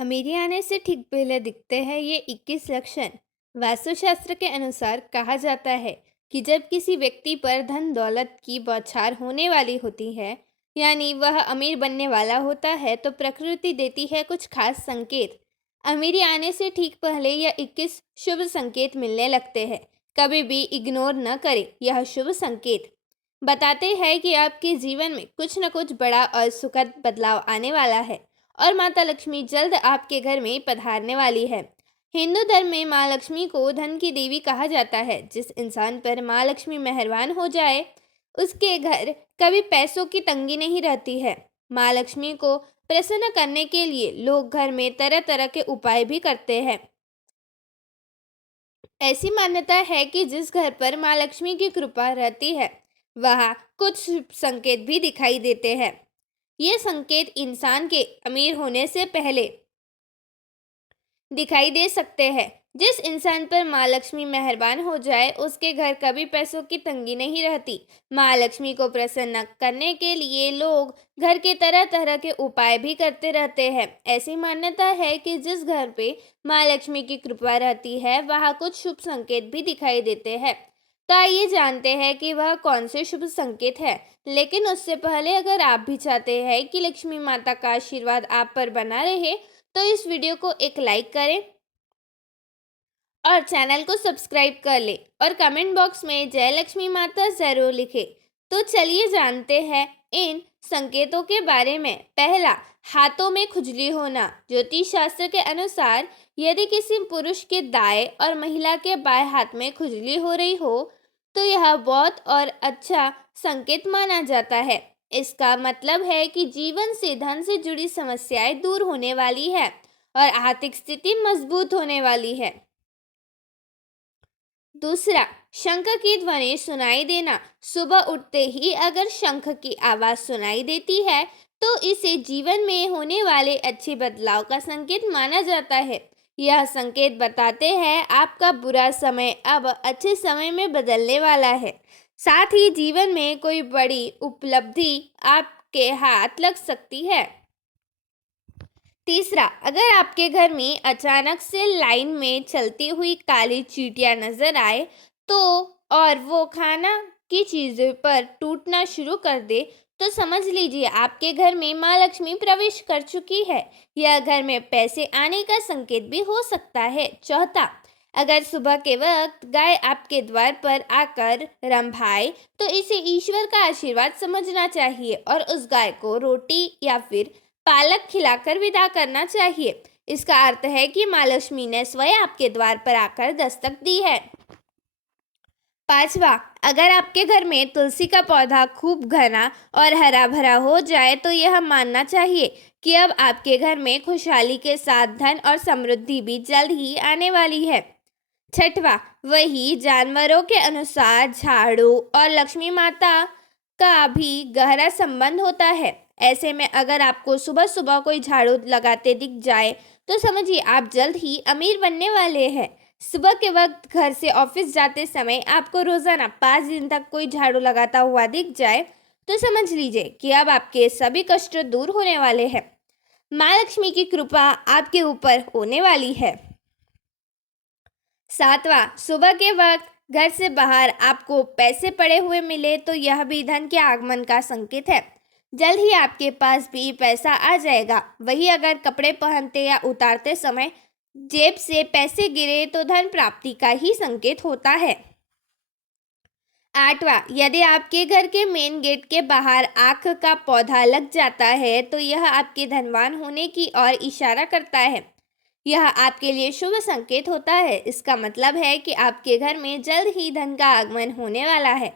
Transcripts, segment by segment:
अमीरी आने से ठीक पहले दिखते हैं ये 21 लक्षण। वास्तुशास्त्र के अनुसार कहा जाता है कि जब किसी व्यक्ति पर धन दौलत की बौछार होने वाली होती है, यानी वह अमीर बनने वाला होता है, तो प्रकृति देती है कुछ खास संकेत। अमीरी आने से ठीक पहले यह 21 शुभ संकेत मिलने लगते हैं। कभी भी इग्नोर न करें, यह शुभ संकेत बताते हैं कि आपके जीवन में कुछ न कुछ बड़ा और सुखद बदलाव आने वाला है और माता लक्ष्मी जल्द आपके घर में पधारने वाली है। हिंदू धर्म में माँ लक्ष्मी को धन की देवी कहा जाता है। जिस इंसान पर माँ लक्ष्मी मेहरबान हो जाए, उसके घर कभी पैसों की तंगी नहीं रहती है। माँ लक्ष्मी को प्रसन्न करने के लिए लोग घर में तरह तरह के उपाय भी करते हैं। ऐसी मान्यता है कि जिस घर पर माँ लक्ष्मी की कृपा रहती है, वहाँ कुछ शुभ संकेत भी दिखाई देते हैं। ये संकेत इंसान के अमीर होने से पहले दिखाई दे सकते हैं। जिस इंसान पर माँ लक्ष्मी मेहरबान हो जाए, उसके घर कभी पैसों की तंगी नहीं रहती। माँ लक्ष्मी को प्रसन्न करने के लिए लोग घर के तरह तरह के उपाय भी करते रहते हैं। ऐसी मान्यता है कि जिस घर पे माँ लक्ष्मी की कृपा रहती है, वहाँ कुछ शुभ संकेत भी दिखाई देते हैं। तो आइए जानते हैं कि वह कौन से शुभ संकेत है। लेकिन उससे पहले, अगर आप भी चाहते हैं कि लक्ष्मी माता का आशीर्वाद आप पर बना रहे, तो इस वीडियो को एक लाइक करें और चैनल को सब्सक्राइब कर ले और कमेंट बॉक्स में जय लक्ष्मी माता जरूर लिखें। तो चलिए जानते हैं इन संकेतों के बारे में। पहला, हाथों में खुजली होना। ज्योतिष शास्त्र के अनुसार यदि किसी पुरुष के दाएं और महिला के बाएं हाथ में खुजली हो रही हो, तो यह बहुत और अच्छा संकेत माना जाता है। इसका मतलब है कि जीवन से धन से जुड़ी समस्याएं दूर होने वाली है और आर्थिक स्थिति मजबूत होने वाली है। दूसरा, शंख की ध्वनि सुनाई देना। सुबह उठते ही अगर शंख की आवाज सुनाई देती है, तो इसे जीवन में होने वाले अच्छे बदलाव का संकेत माना जाता है। यह संकेत बताते हैं आपका बुरा समय अब अच्छे समय में बदलने वाला है। साथ ही जीवन में कोई बड़ी उपलब्धि आपके हाथ लग सकती है। तीसरा, अगर आपके घर में अचानक से लाइन में चलती हुई काली चींटियां नजर आए, तो और वो खाना की चीज़ों पर टूटना शुरू कर दे, तो समझ लीजिए आपके घर में माँ लक्ष्मी प्रवेश कर चुकी है। यह घर में पैसे आने का संकेत भी हो सकता है। चौथा, अगर सुबह के वक्त गाय आपके द्वार पर आकर रंभाए, तो इसे ईश्वर का आशीर्वाद समझना चाहिए और उस गाय को रोटी या फिर पालक खिलाकर विदा करना चाहिए। इसका अर्थ है कि माँ लक्ष्मी ने स्वयं आपके द्वार पर आकर दस्तक दी है। पांचवा, अगर आपके घर में तुलसी का पौधा खूब घना और हरा भरा हो जाए, तो यह मानना चाहिए कि अब आपके घर में खुशहाली के साथ धन और समृद्धि भी जल्द ही आने वाली है। छठवा, वही जानवरों के अनुसार झाड़ू और लक्ष्मी माता का भी गहरा संबंध होता है। ऐसे में अगर आपको सुबह सुबह कोई झाड़ू लगाते दिख जाए, तो समझिए आप जल्द ही अमीर बनने वाले हैं। सुबह के वक्त घर से ऑफिस जाते समय आपको रोजाना 5 दिन तक कोई झाड़ू लगाता हुआ दिख जाए, तो समझ लीजिए कि अब आपके सभी कष्ट दूर होने वाले हैं। माँ लक्ष्मी की कृपा आपके ऊपर होने वाली है। सातवां, सुबह के वक्त घर से बाहर आपको पैसे पड़े हुए मिले, तो यह भी धन के आगमन का संकेत है। जल्द ही आपके पास भी पैसा आ जाएगा। वही अगर कपड़े पहनते या उतारते समय जेब से पैसे गिरे, तो धन प्राप्ति का ही संकेत होता है। आठवां, यदि आपके घर के मेन गेट के बाहर आँख का पौधा लग जाता है, तो यह आपके धनवान होने की ओर इशारा करता है। यह आपके लिए शुभ संकेत होता है। इसका मतलब है कि आपके घर में जल्द ही धन का आगमन होने वाला है।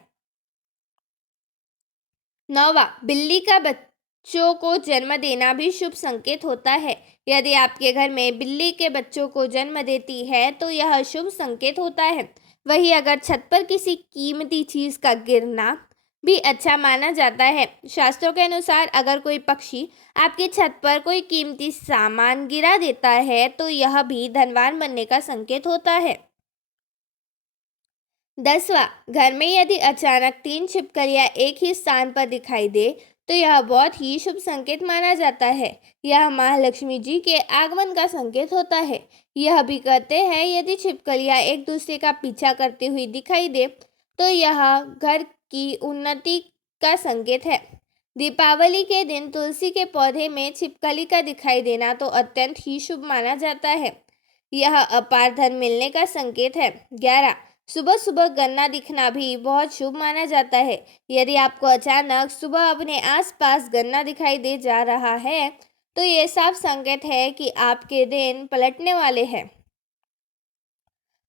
नौवा, बिल्ली का बच्चों को जन्म देना भी शुभ संकेत होता है। यदि आपके घर में बिल्ली के बच्चों को जन्म देती है, तो यह शुभ संकेत होता है। वही अगर छत पर किसी कीमती चीज का गिरना भी अच्छा माना जाता है। शास्त्रों के अनुसार अगर कोई पक्षी आपकी छत पर कोई कीमती सामान गिरा देता है, तो यह भी धनवान बनने का संकेत होता है। 10वां, घर में यदि अचानक 3 छिपकलियां एक ही स्थान पर दिखाई दे, तो यह बहुत ही शुभ संकेत माना जाता है। यह महालक्ष्मी जी के आगमन का संकेत होता है। यह भी कहते हैं यदि छिपकलियां एक दूसरे का पीछा करती हुई दिखाई दे तो यह घर की उन्नति का संकेत है। दीपावली के दिन तुलसी के पौधे में छिपकली का दिखाई देना तो अत्यंत ही शुभ माना जाता है। यह अपार धन मिलने का संकेत है। 11, सुबह सुबह गन्ना दिखना भी बहुत शुभ माना जाता है। यदि आपको अचानक सुबह अपने आसपास गन्ना दिखाई दे जा रहा है तो ये साफ संकेत है कि आपके दिन पलटने वाले हैं।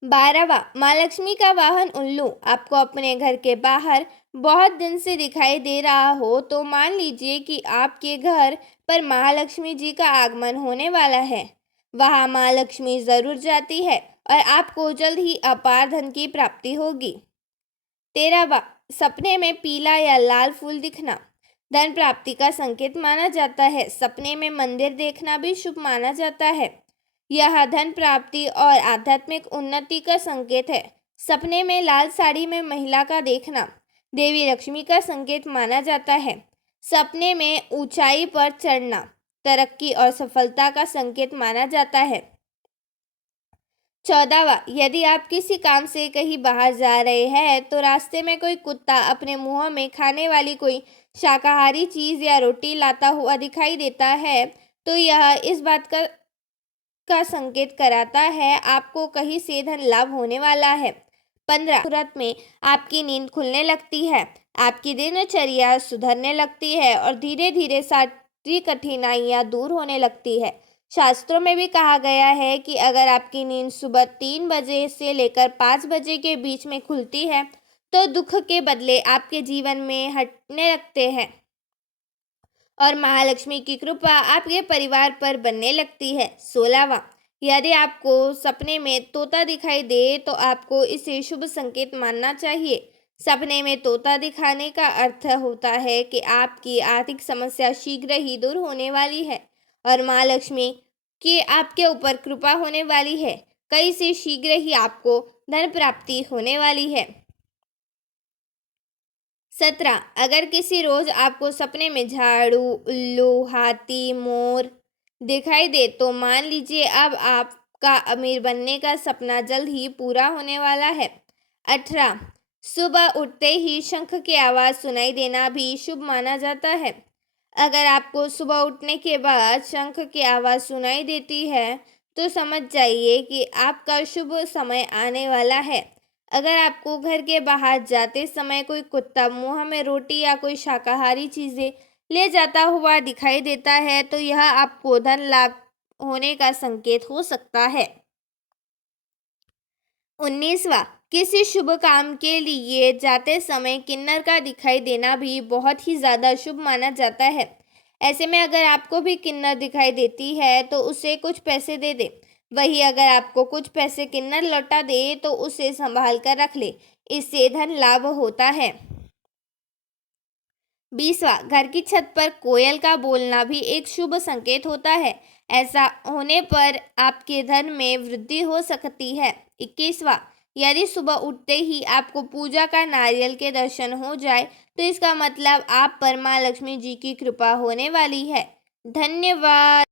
12वां, माँ लक्ष्मी का वाहन उल्लू आपको अपने घर के बाहर बहुत दिन से दिखाई दे रहा हो तो मान लीजिए कि आपके घर पर महालक्ष्मी जी का आगमन होने वाला है। वहाँ माँ लक्ष्मी जरूर जाती है और आपको जल्द ही अपार धन की प्राप्ति होगी। 13वां, सपने में पीला या लाल फूल दिखना धन प्राप्ति का संकेत माना जाता है। सपने में मंदिर देखना भी शुभ माना जाता है। यह धन प्राप्ति और आध्यात्मिक उन्नति का संकेत है। सपने में लाल साड़ी में महिला का देखना देवी लक्ष्मी का संकेत माना जाता है। सपने में ऊंचाई पर चढ़ना तरक्की और सफलता का संकेत माना जाता है। 14वां, यदि आप किसी काम से कहीं बाहर जा रहे हैं तो रास्ते में कोई कुत्ता अपने मुंह में खाने वाली कोई शाकाहारी चीज या रोटी लाता हुआ दिखाई देता है तो यह इस बात का संकेत कराता है आपको कहीं से धन लाभ होने वाला है। 15, तुरंत में आपकी नींद खुलने लगती है, आपकी दिनचर्या सुधरने लगती है और धीरे धीरे सारी कठिनाइयां दूर होने लगती है। शास्त्रों में भी कहा गया है कि अगर आपकी नींद सुबह 3 बजे से लेकर 5 बजे के बीच में खुलती है तो दुख के बदले आपके जीवन में हटने लगते हैं और महालक्ष्मी की कृपा आपके परिवार पर बनने लगती है। 16वां, यदि आपको सपने में तोता दिखाई दे तो आपको इसे शुभ संकेत मानना चाहिए। सपने में तोता दिखाने का अर्थ होता है कि आपकी आर्थिक समस्या शीघ्र ही दूर होने वाली है और माँ लक्ष्मी की आपके ऊपर कृपा होने वाली है। कई से शीघ्र ही आपको धन प्राप्ति होने वाली है। 17, अगर किसी रोज आपको सपने में झाड़ू, उल्लू, हाथी, मोर दिखाई दे तो मान लीजिए अब आपका अमीर बनने का सपना जल्द ही पूरा होने वाला है। 18, सुबह उठते ही शंख की आवाज सुनाई देना भी शुभ माना जाता है। अगर आपको सुबह उठने के बाद शंख की आवाज सुनाई देती है तो समझ जाइए कि आपका शुभ समय आने वाला है। अगर आपको घर के बाहर जाते समय कोई कुत्ता मुंह में रोटी या कोई शाकाहारी चीजें ले जाता हुआ दिखाई देता है तो यह आपको धन लाभ होने का संकेत हो सकता है। 19वां, किसी शुभ काम के लिए जाते समय किन्नर का दिखाई देना भी बहुत ही ज़्यादा शुभ माना जाता है। ऐसे में अगर आपको भी किन्नर दिखाई देती है तो उसे कुछ पैसे दे दे। वही अगर आपको कुछ पैसे किन्नर लौटा दे तो उसे संभाल कर रख ले, इससे धन लाभ होता है। 20वां, घर की छत पर कोयल का बोलना भी एक शुभ संकेत होता है। ऐसा होने पर आपके धन में वृद्धि हो सकती है। 21वां, यदि सुबह उठते ही आपको पूजा का नारियल के दर्शन हो जाए तो इसका मतलब आप पर माँ लक्ष्मी जी की कृपा होने वाली है। धन्यवाद।